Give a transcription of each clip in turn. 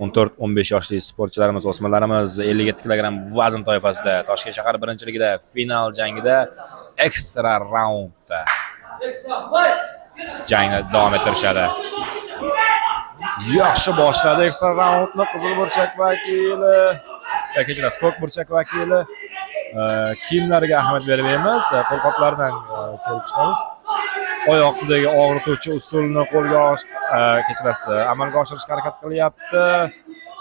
14-15 yoshli sportchilarimiz, o'smirlarimiz 57 kg vazn toifasida Toshkent shahar birinchiligida final jangida ekstra raundda jangni davom ettirishadi. Yaxshi boshladi ekstra raundni qizil burchak vakili. Kechirasiz, ko'k burchak vakili. Kiyimlariga ahamiyat bermaymiz, qo'lqoplaridan kelib chiqamiz. Oyoqdagi og'rituvchi usulni qo'lga kechirasiz, amalga oshirishga harakat qilyapti.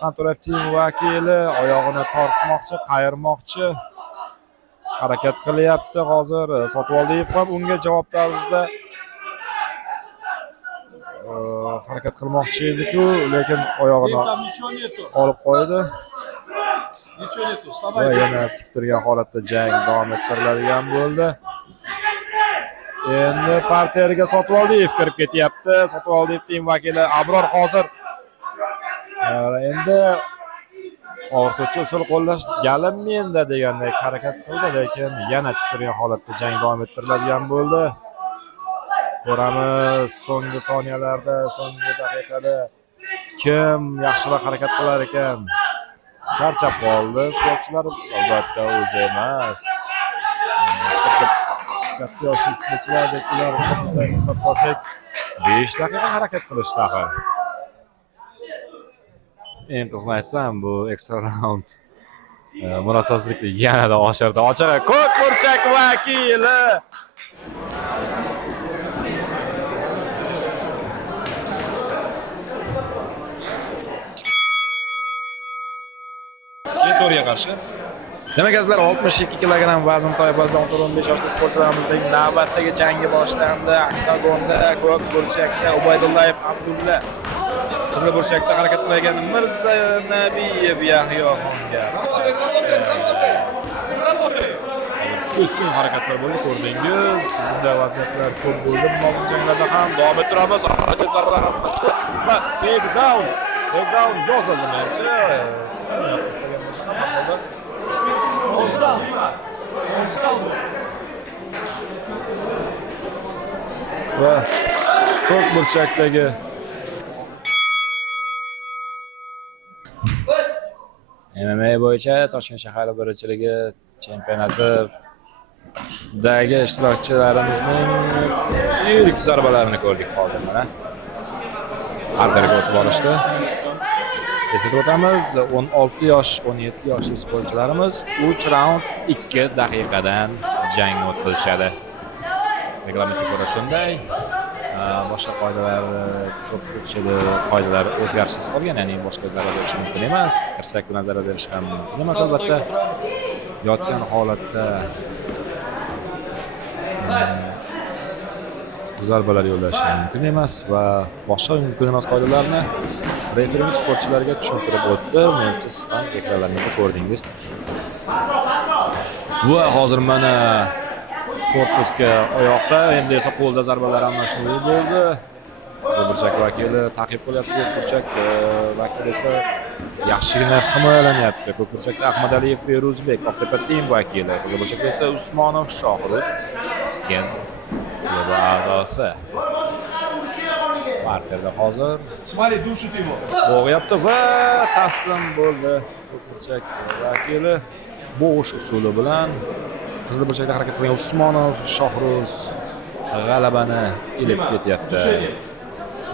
Kontrakt tim vakili oyog'ini tortmoqchi, qayirmoqchi harakat qilyapti. Hozir Sotvoldiyev ham unga javob tarzida harakat qilmoqchi edi-ku, lekin oyog'ini olib qo'ydi. Va yana tik turgan holatda jang davom ettiriladigan bo'ldi. Endi parterga Sotvoldiyev kirib ketyapti. Sotvoldiyev tim vakili Abror hozir endi ortiqcha usul qo'llash galim menda degandek harakat qildi, lekin yana tik turgan holatda jang davom ettiriladigan bo'ldi. Ko'ramiz so'nggi soniyalarda, so'nggi daqiqada kim yaxshiroq harakat qilar ekan. Charchab qoldi sportchilar, albatta o'zi emas. Katta yoshli sportchilardek ular hisoblasak 5 daqiqa harakat qilishdi axir. Eng qizig'ini aytsam, bu ekstra raund murosasizlikni yanada oshirdi. Ochig'i ko'k burchak vakili Kentoriga qarshi. Demak, azizlar, 62 kg vazn toifasida 14-15 yoshli sportchilarimizning navbatdagi jangi boshlandi. Oktagonda ko'k burchakda Ubaydullayev Abdulla, qizil burchakda harakat qilayotgan Mirzayonabiyev Yahyoxonga keskin harakatlar bo'ldi, ko'rdingiz. Bunday vaziyatlar ko'p bo'ldi. Bu janglarda ham davom ettiramiz. Harakat zarbalari va takedown yozildi menimcha. Va ko'k burchakdagi MMA bo'yicha Toshkent shahar birinchiligi chempionatidagi ishtirokchilarimizning ilk zarbalarini ko'rdik hozir mana. Parterga o'tib olishdi. Eslatib o'tamiz, 16 yosh, 17 yoshli sportchilarimiz 3 raund 2 daqiqadan jangni o'tkazishadi. Reglamentga ko'ra shunday. Boshqa qoidalar ko'pchilik qoidalar o'zgarishsiz qolgan, ya'ni boshqa zarar berish mumkin emas, tirsak bilan zarar berish ham mumkin emas. Albatta, yotgan holatda zarbalar yo'llash mumkin emas va boshqa mumkin emas qoidalarni referent sportchilarga tushuntirib o'tdi. Menimcha siz ham ekranlaringizda ko'rdingiz. Va hozir mana korpusga oyoqda, endi esa qo'lda zarbalar almashinuvi bo'ldi. Burchak vakili ta'qib qilyapti, burchak vakili esa yaxshigina himoyalanyapti. Burchakda Ahmadaliyev Feruzbek, Oqtepa tim vakili, burchakda esa Usmonov Shohruz, Piskent klubi a'zosi. Parterda hozir bo'g'yapti va taslim bo'ldi. Burchak vakili bo'g'ish usuli bilan qizil burchakda harakat qilgan Usmonov Shohruz g'alabani ilib ketyapti.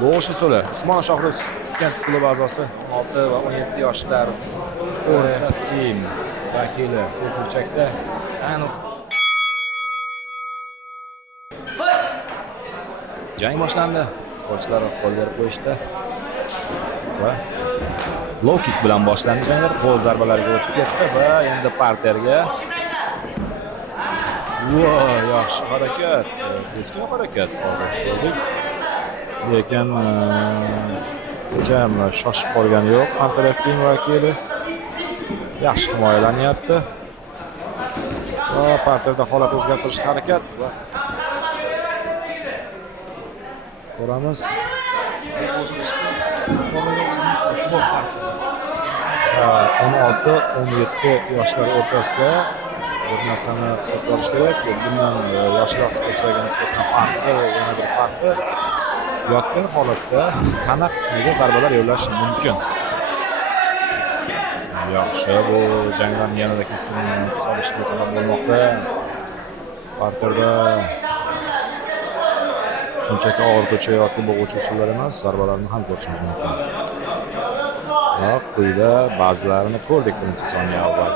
Bo'g'ish usuli Usmonov Shohruz Piskent klubi a'zosi, 16 va 17 yoshlar o'rtas tim vakili burchakda jang boshlandi. Sportchilar qo'l berib qo'yishdi va low kick bilan boshlandi janglar. Qo'l zarbalariga o'tib ketdi va endi parterga. Yaxshi harakat, keskin harakat ko'rdik. Lekin hecham shoshib qolgani yo'q. Kontrakt vakili yaxshi himoyalanyapti. Va parterda holat o'zgartirish harakat va ko'ramiz. 16-17 yoshlar o'rtasida bir narsani hisobga olish kerak. Bundan yoshroq sportchilarga nisbatan farqi, yana bir farqi, yotgan holatda tana qismiga zarbalar yo'llash mumkin. Yaxshi, bu jangdan yanada keskin tus olishiga sabab bo'lmoqda. Parterda shunchaki og'irtuvchi yoki bo'g'uvchi usullar emas, zarbalarni ham ko'rishimiz mumkin. Quyida ba'zilarini ko'rdik birinchi soniya avval.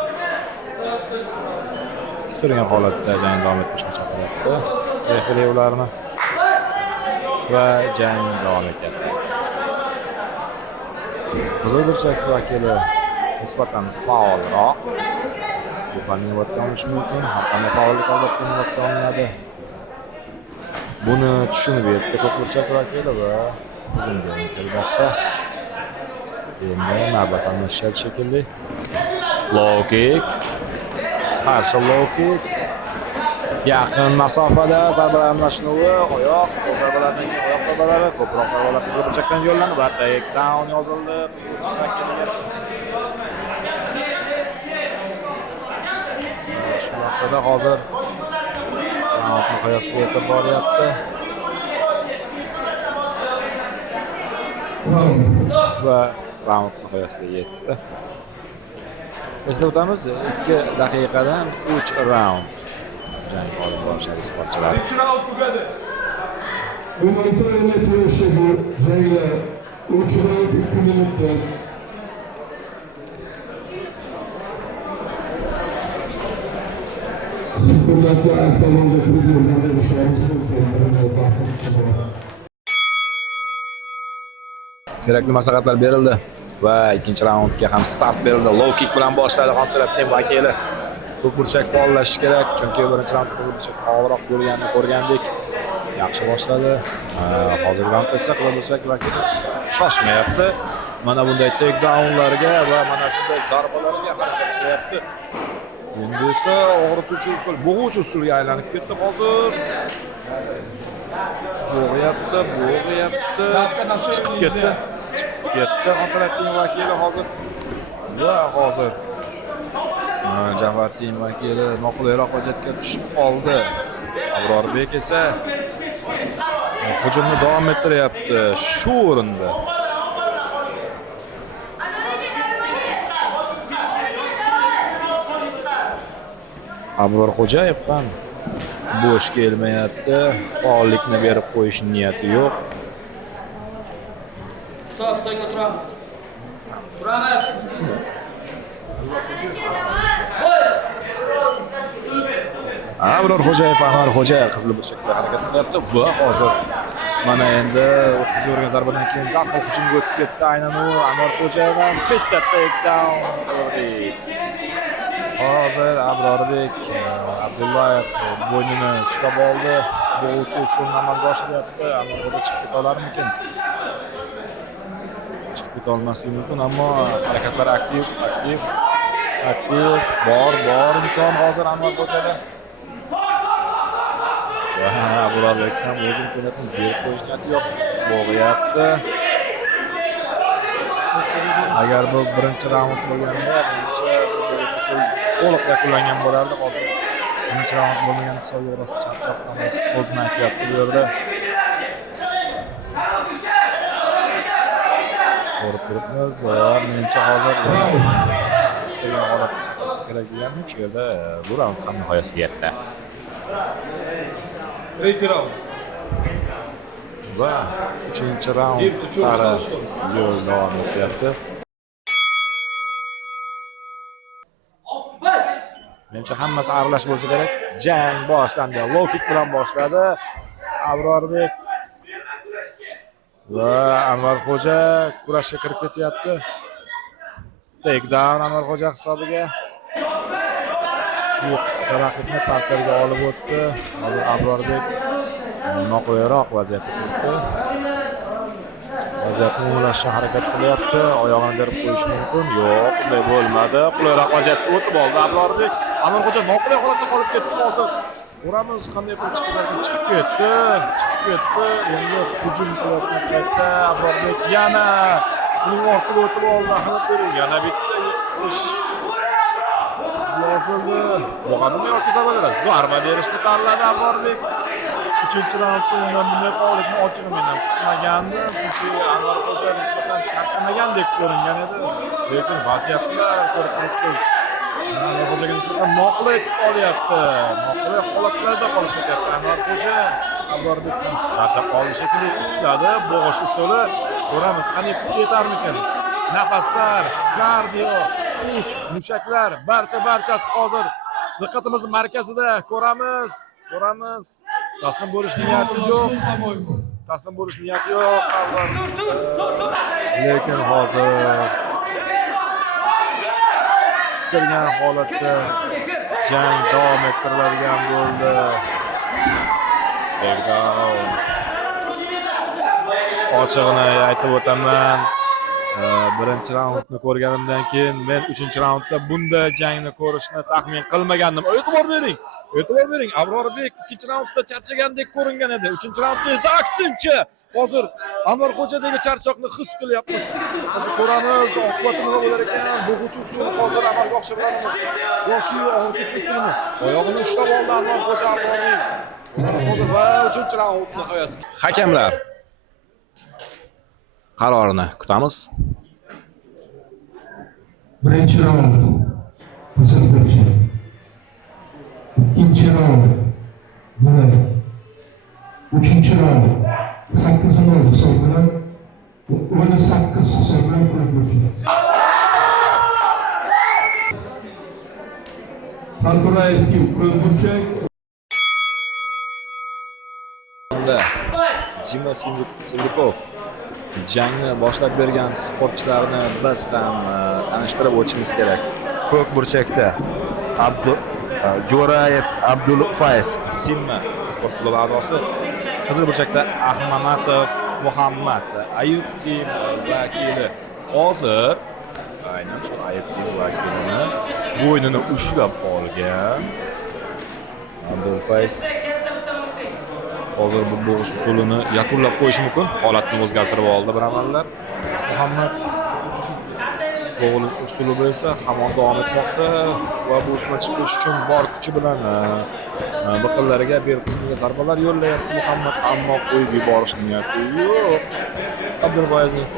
Turgan holatda jang davom etishni chaqiryapti. Referi ularni va jang davom etyapti. Qizil burchak vakili nisbatan faolroq. Bu qanday o'tganishi mumkin? Har qanday faollik albatta inobatga olinadi. Buni tushunib yetdi ko'k burchak vakili va hujumga intilmoqda. Endi navbat almashadi shekilli. Low kick. Qarshi low kick. Yaqin masofada zarbalar almashinuvi, oyoq zarbalari ko'proq zarbalar qizil burchakdan yo'llanadi va takedown yozildi qizil burchak vakiliga. Shu maqsadda hozir raund nihoyasiga yetib boryapti. Va raund nihoyasiga yetdi. Eslatib o'tamiz, 2 daqiqadan 3 raund jang olib borishadi sportchilar. Kerakli maslahatlar berildi va ikkinchi raundga ham start berildi. Low kick bilan boshladi Hunter Team vakili. Ko'k burchak faollashishi kerak, chunki birinchi raundda qizil burchak faolroq bo'lganini ko'rgandik. Yaxshi boshladi. Hozirgi raundda esa qizil burchak vakili shoshmayapti. Mana bunday takedownlarga va mana shunday zarbalarga harakat qilyapti. Endi esa og'rituvchi usul, bo'g'uvchi usulga aylanib ketdi hozir. Bo'g'yapti. Chiqib ketdi. Hunter Team vakili hozir. Va hozir Jafar Team vakili noqulayroq vaziyatga tushib qoldi. Abrorbek esa hujumni davom ettiryapti shu o'rinda. Abror Xo'jayev ham bo'sh kelmayapti. Faollikni berib qo'yish niyati yo'q. Stop, turamiz. Turamiz. Abror Xo'jayev, Anvar Xo'jayev qizil burchakda harakat qilyapti va hozir mana endi o'tkazilgan zarbadan keyin darhol hujumga o'tib ketdi. Aynan u Anvar Xo'jayev ham bitta takedown urdi. Hozir Abrorbek Abdullayev bo'ynini ushlab oldi. Bo'g'uvchi usulni amalga oshiryapti. Anvar Xo'jayev chiqib keta olarmikin? Chiqib keta olmasligi mumkin, ammo harakatlar aktiv. Bor imkon hozir Anvar Xo'jayevda. Abrorbek ham o'z imkoniyatini berib qo'yish niyati yo'q. Bo'g'yapti. Agar bu birinchi raund bo'lganda, birinchi usul to'liq yakunlangan bo'lardi. Hozir birinchi raund bo'lmagan hisob rosa charchoq ham so'zini aytyapti bu yerda. Ko'rib turibmiz va menimcha hozir degan holatga chiqarsa kerak deganmi, shu yerda bu raund ham nihoyasiga yetdi. Va 3-raund sari yo'l davom etyapti. Menimcha hammasi aralash bo'lsa kerak. Jang boshlandi. Low kick bilan boshladi Abrorbek va Anvar Xo'ja kurashga kirib ketyapti. Takedown Anvar Xo'ja hisobiga. Bu raqibni parterga olib o'tdi. Hozir Abrorbek noqulayroq vaziyatda turibdi. Vaziyatni o'nglashga harakat qilyapti. Oyog'ini berib qo'yish mumkin. Yo'q, bunday bo'lmadi. Qulayroq vaziyatga o'tib oldi Abrorbek. Anvar Xo'ja noqulay holatda qolib ketdi hozir. Uramiz qanday qilib chiqib ketdi. Endi hujum qilayotgan paytda Abrorbek yana uning ortiga o'tib oldi. Yana bitta yiqish yozildi. Bo'g'adimi yoki zarbalar? Zarba berishni tanladi Abrorbek. 3-chi raundda undan bunday faollikni ochig'i men ham kutmagandim, chunki Anvarxo'ja nisbatan charchamagandek ko'ringan edi. Lekin vaziyatlar ko'rib turibsiz. Anvarxo'jaga nisbatan noqulay tus olyapti. Noqulay holatlarda qolib ketyapti Anvarxo'ja. Albatta charchab qoldi shekilli ushladi. Bo'g'ish usuli ko'ramiz, qanday kuch yetarmikan. Nafaslar, kardio, kuch, mushaklar barchasi hozir diqqatimiz markazida. Ko'ramiz. Taslim bo'lish niyati yo'q. Lekin hozir kutilgan holatda jang davom ettiriladigan bo'ldi. Ochig'ini aytib o'taman. Birinchi raundni ko'rganimdan keyin men 3-raundda bunday jangni ko'rishni taxmin qilmagandim. E'tibor bering. Abrorbek 2-raundda charchagandek ko'ringan edi. 3-raundda esa aksincha. Hozir Anvarxo'jadagi charchoqni his qilyapmiz. Hozir ko'ramiz, oqibati nima bo'lar ekan. Bo'g'uvchi usulni hozir amalga oshiradimi yoki og'irtuvchi usulni. Oyog'ini ushlab oldi Anvarxo'ja Abrorbek. Hozir va 3-raund nihoyasi. Hakamlar qarorini kutamiz. Birinchi raund hozirgacha. Ikkinchi raund 1. Uchinchi raund 8-0 hisob bilan 8 hisob bilan bo'lib Xalquraevning o'zburchak Dima Sindikov jangni boshlab bergan sportchilarni biz ham tanishtirib o'tishimiz kerak. Ko'k burchakda Jo'rayev Abdulfayz Simma sport klubi a'zosi, qizil burchakda Ahmamatov Muhammad Ayub Team vakili. Hozir aynan shu Ayub Team vakilini bo'ynini ushlab olgan Abdulfayz hozir bu bo'g'ish usulini yakunlab qo'yishi mumkin. Holatni o'zgartirib oldi bir amallar. Muhammad bo'g'ish usuli esa hamon davom etmoqda va bu usma chiqish uchun bor kuchi bilan biqinlariga, bel qismiga zarbalar yo'llayapti Muhammad, ammo qo'yib yuborish niyati yo'q. Abdulfayzning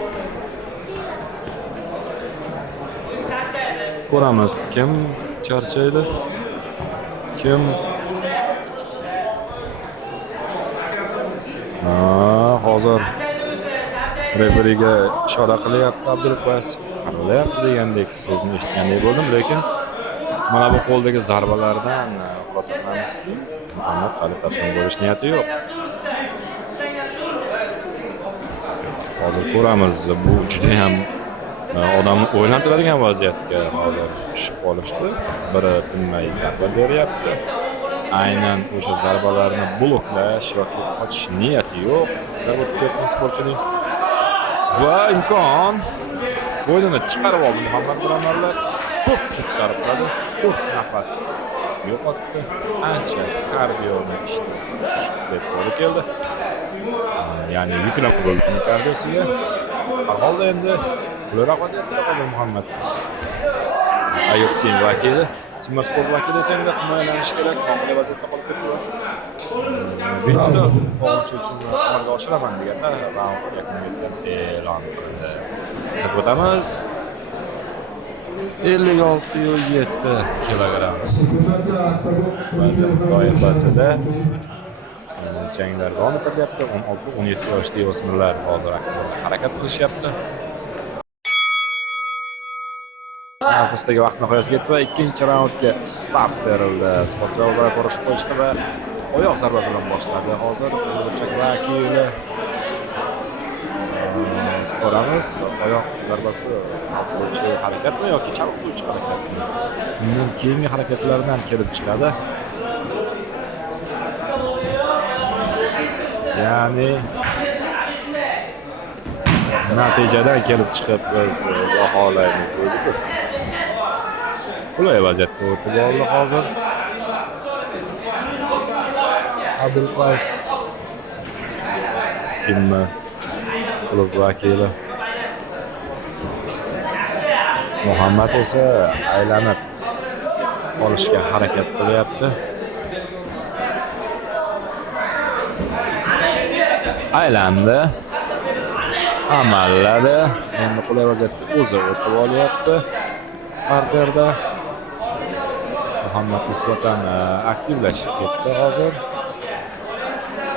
ko'ramiz, kim charchaydi, kim hozir referiga ishora qilyapti. Abdulfayz qarilyapti degandek so'zni eshitgandek bo'ldim, lekin mana bu qo'ldagi zarbalardan xulosalanamizki, Muhammad hali taslim bo'lish niyati yo'q. Hozir ko'ramiz, bu juda ham odamni o'ylantiradigan vaziyatga hozir tushib qolishdi. Biri tinmay zarba beryapti. Aynan o'sha zarbalarni bloklash yoki qochish niyati yo'q. Ko'p sportchining va imkon bo'ynini chiqarib oldi Muhammad Buramallar. Ko'p kuch sarfladi, ko'p nafas yo'qotdi. Ancha kardioni ishlab to'g'ri keldi. Ya'ni yuklab bo'ldi kardiosiga. Ahvolda endi ularga vaziyatda qoldi Muhammad. Ayub Team vakili, Simma sport vakili esa endi himoyalanish kerak. Noqulay vaziyatda qolib ketdi. Bitta o'yinchini amalga oshiraman deganda raund yakuniga e'lon qildi. Eslatib o'tamiz. 56,7 kilogramm vazn toifasida janglar davom etilyapti. 16-17 yoshli o'smirlar hozir harakat qilishyapti. Nafasdagi vaqt nihoyasiga yetdi va ikkinchi raundga start berildi. Sportchilar ko'rishib qo'yishdi va oyoq zarbasi bilan boshladi. Hozir qizil burchak vakili ko'ramiz. Oyoq zarbasi qiluvchi harakatmi yoki chalg'ituvchi harakatmi? Bundan keyingi harakatlardan kelib chiqadi. Ya'ni natijadan kelib chiqib biz baholaymiz deydi-ku. Qulay vaziyatga o'tib oldi hozir. Abdulfayz Simma klub vakili. Muhammad esa aylanib olishga harakat qilyapti. aylandi. Amalladi. Endi qulay vaziyatga o'zi o'tib olyapti. Parterda Muhammad nisbatan aktivlashib ketdi hozir.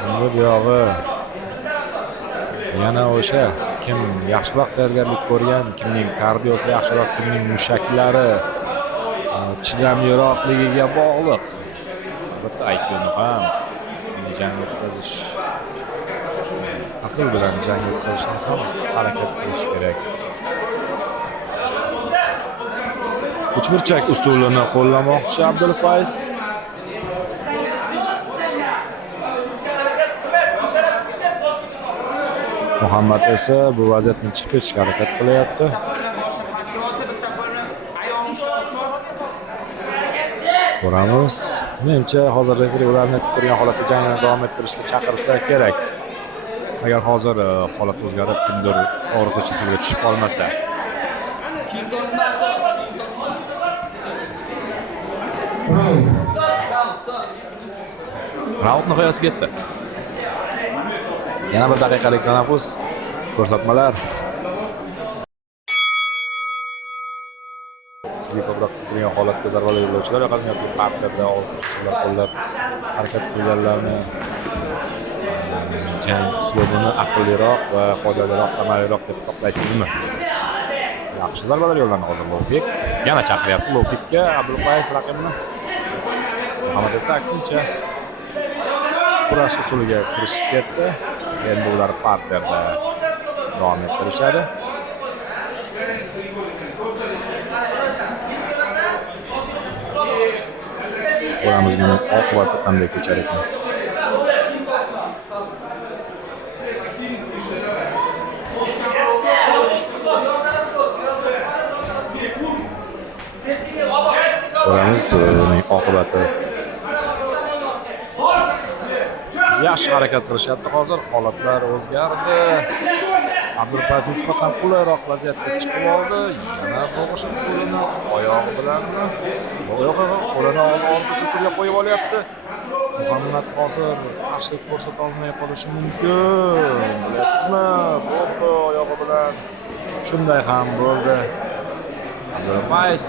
Endi bu yog'i yana o'sha kim yaxshiroq tayyorgarlik ko'rgan, kimning kardiosi yaxshiroq, kimning mushaklari chidamliroqligiga bog'liq. Albatta IQni ham jang o'tkazish, aql bilan jang o'tkazishni ham harakat qilish kerak. Uchburchak usulini qo'llamoqchi Abdulfayz. Muhammad esa bu vaziyatdan chiqib ketishga harakat qilyapti. Ko'ramiz. Menimcha hozir referi ularni aytib turgan holatda jangni davom ettirishga chaqirsa kerak. Agar hozir holat o'zgarib, kimdir og'riqli chizgiga tushib qolmasa. Raund nihoyasiga yetdi. Yana bir daqiqalik tanaffus. Ko'rsatmalar. Sizga ko'proq turgan holatda zarbalar yo'llovchilar yoqadi, parterda olqishlar qo'llab harakat qilganlarni jang uslubini aqlliroq va foydaliroq, samaraliroq deb hisoblaysizmi? Yaxshi zarbalar yo'llandi hozir Lopik. Yana chaqiryapti Lopikka Abdulfayz raqibni. Muhammad esa aksincha kurash usuliga kirishib ketdi. Endi ular parterda davom ettirishadi. Ko'ramiz buni oqibati qanday kechar ekan. Ko'ramiz uning oqibati. Yaxshi harakat qilishyapti hozir, holatlar o'zgardi. Abdulfayz nisbatan qulayroq vaziyatga chiqib oldi. Yana bo'g'ish usulini oyog'i bilan qo'lini orqa usulga qo'yib olyapti. Muhammad hozir qarshilik ko'rsata olmay qolishi mumkin. Bilasizmi? Bo'ldi oyog'i bilan. Shunday ham bo'ldi. Abdulfayz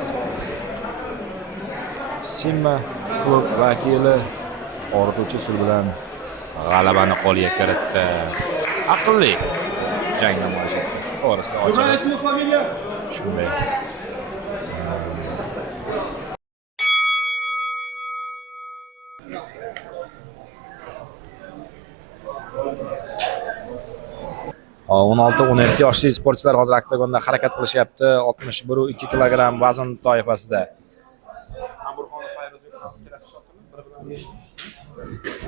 Simma klub vakili o'rtuvchi usul bilan g'alabani qo'lga kiritdi. Aqlli jang namoyish etdi. To'g'risi ochiq. Shunday. o'n 16-17 yoshli sportchilar hozir oktagonda harakat qilishyapti. 61-2 kilogramm vazn toifasida.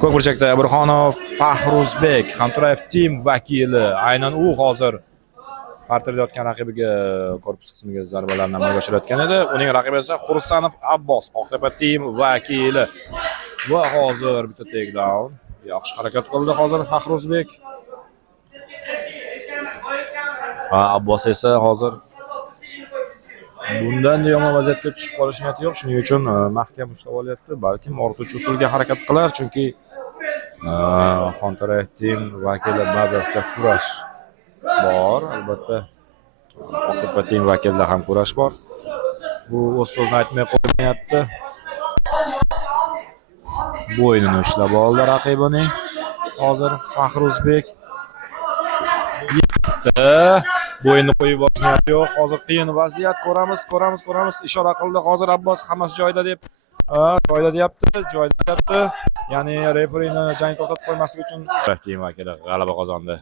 Ko'k burchakda Burxonov Fahruzbek, Xamturayev Team vakili. Aynan u hozir parterda yotgan raqibiga korpus qismiga zarbalarni amalga oshirayotgan edi. Uning raqibi esa Xursanov Abbos, Oqtepa Team vakili. Va hozir bitta takedown. Yaxshi harakat qildi hozir Fahruzbek. Abbos esa hozir bundan yomon vaziyatga tushib qolish niyati yo'q. Shuning uchun mahkam ushlab olyapti. Balkim ortuvchi usulga harakat qilar, chunki Xamturayev Team vakili bazasida kurash bor. Albatta Oqtepa Team vakilida ham kurash bor. Bu o'z so'zini aytmay qo'ymayapti. Bo'ynini ushlab oldi raqibining. Hozir Fahruzbek bo'yinni qo'yib olishni yo'q. Hozir qiyin vaziyat. Ko'ramiz. Ishora qildi hozir Abbos, hammasi joyida deb. Joyida deyapti. Ya'ni referini jang to'xtatib qo'ymaslik uchun Team vakili g'alaba qozondi.